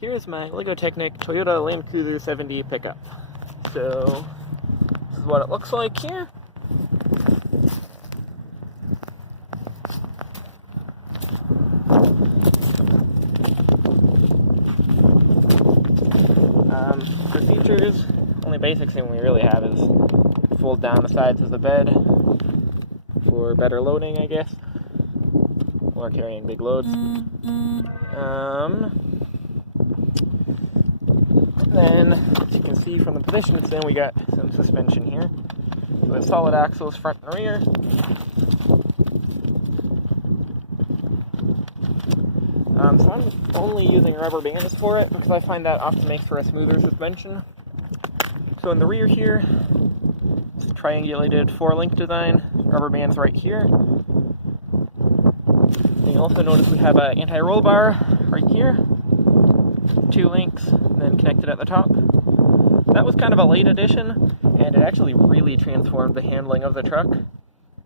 here's my Lego Technic Toyota Land Cruiser 7D pickup. So, this is what it looks like here. For features, only basic thing we really have is fold down the sides of the bed for better loading, I guess, or carrying big loads. Then, as you can see from the position it's in, we got some suspension here. So it's solid axles front and rear. So I'm only using rubber bands for it because I find that often makes for a smoother suspension. So in the rear here, it's a triangulated 4-link design, rubber bands right here. And you'll also notice we have an anti-roll bar right here, 2 links, and then connected at the top. That was kind of a late addition, and it actually really transformed the handling of the truck.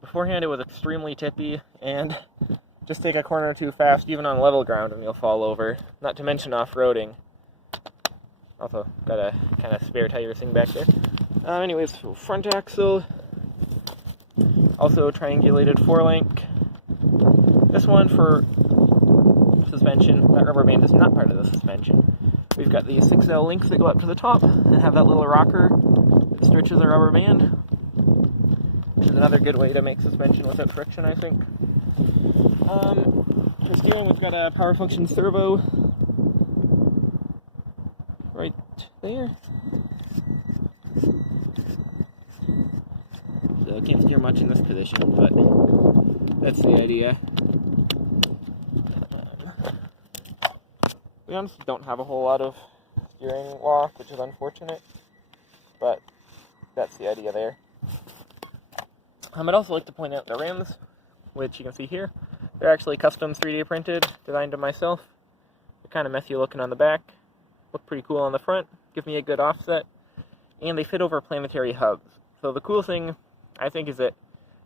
Beforehand it was extremely tippy, and just take a corner or two fast, even on level ground, and you'll fall over. Not to mention off-roading. Also, got a kind of spare tire thing back there. Anyways, so front axle. Also triangulated 4-link. This one for suspension. That rubber band is not part of the suspension. We've got these 6L links that go up to the top and have that little rocker that stretches the rubber band. Which is another good way to make suspension without friction, I think. For steering, we've got a power function servo right there. So I can't steer much in this position, but that's the idea. We honestly don't have a whole lot of steering lock, which is unfortunate, but that's the idea there. I'd also like to point out the rims, which you can see here. They're actually custom 3D printed, designed by myself. They're kind of messy looking on the back, look pretty cool on the front, give me a good offset, and they fit over planetary hubs. So the cool thing, I think, is that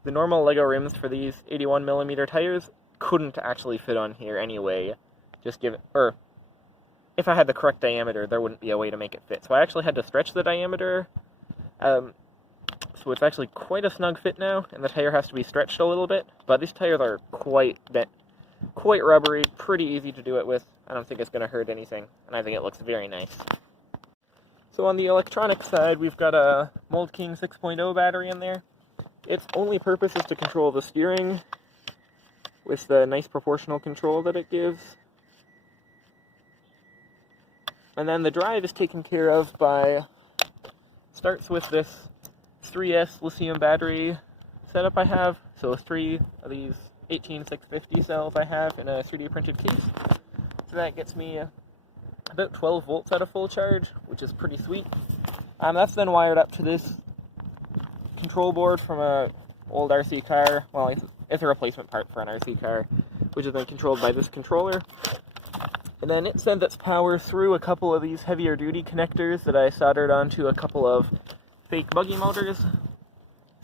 the normal Lego rims for these 81mm tires couldn't actually fit on here anyway. If I had the correct diameter, there wouldn't be a way to make it fit. So I actually had to stretch the diameter. So it's actually quite a snug fit now, and the tire has to be stretched a little bit, but these tires are quite rubbery, pretty easy to do it with. I don't think it's going to hurt anything, and I think it looks very nice. So on the electronic side, we've got a Mold King 6.0 battery in there. Its only purpose is to control the steering with the nice proportional control that it gives. And then the drive is taken care of by, starts with this 3S lithium battery setup I have. So 3 of these 18650 cells I have in a 3D printed case. So that gets me about 12 volts at a full charge, which is pretty sweet. That's then wired up to this control board from an old RC car. Well, it's a replacement part for an RC car, which is then controlled by this controller. And then it sends its power through a couple of these heavier duty connectors that I soldered onto a couple of fake buggy motors.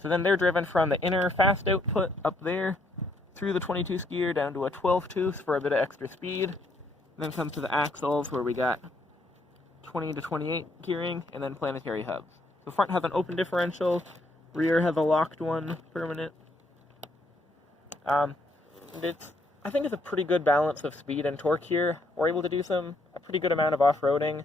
So then they're driven from the inner fast output up there through the 22 gear down to a 12 tooth for a bit of extra speed. And then come to the axles where we got 20 to 28 gearing and then planetary hubs. The front has an open differential, rear has a locked one, permanent. I think it's a pretty good balance of speed and torque here. We're able to do a pretty good amount of off-roading.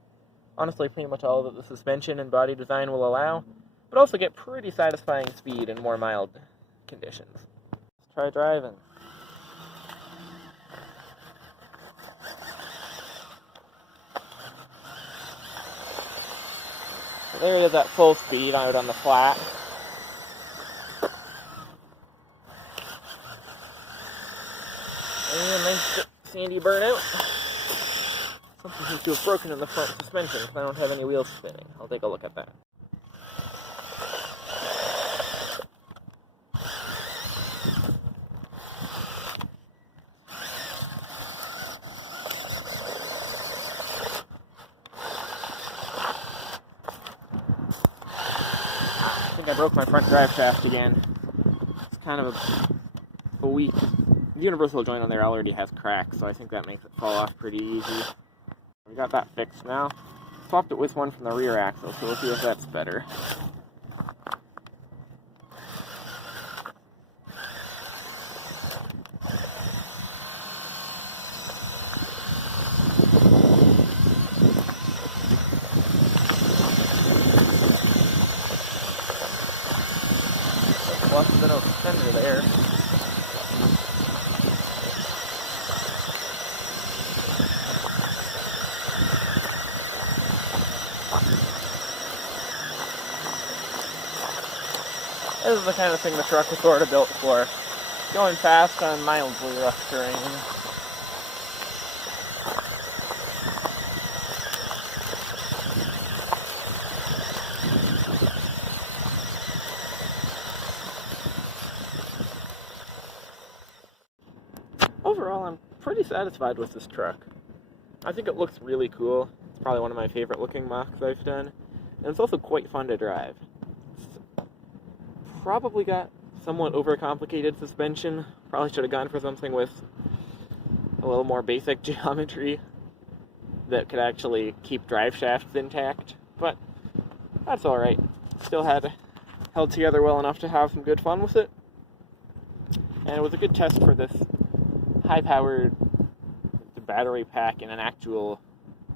Honestly, pretty much all that the suspension and body design will allow, but also get pretty satisfying speed in more mild conditions. Let's try driving. So there it is at full speed out on the flat. And nice sandy burnout. Something seems to have broken in the front suspension because I don't have any wheels spinning. I'll take a look at that. I think I broke my front drive shaft again. It's kind of a weak. The universal joint on there already has cracks, so I think that makes it fall off pretty easy. We got that fixed now. Swapped it with one from the rear axle, so we'll see if that's better. Plus a bit of fender there. This is the kind of thing the truck was sort of built for. Going fast on mildly rough terrain. Overall, I'm pretty satisfied with this truck. I think it looks really cool. It's probably one of my favorite looking mocks I've done. And it's also quite fun to drive. Probably got somewhat overcomplicated suspension. Probably should have gone for something with a little more basic geometry that could actually keep drive shafts intact, but that's alright. Still held together well enough to have some good fun with it. And it was a good test for this high-powered battery pack in an actual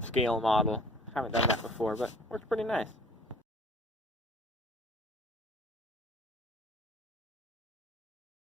scale model. Haven't done that before, but worked pretty nice.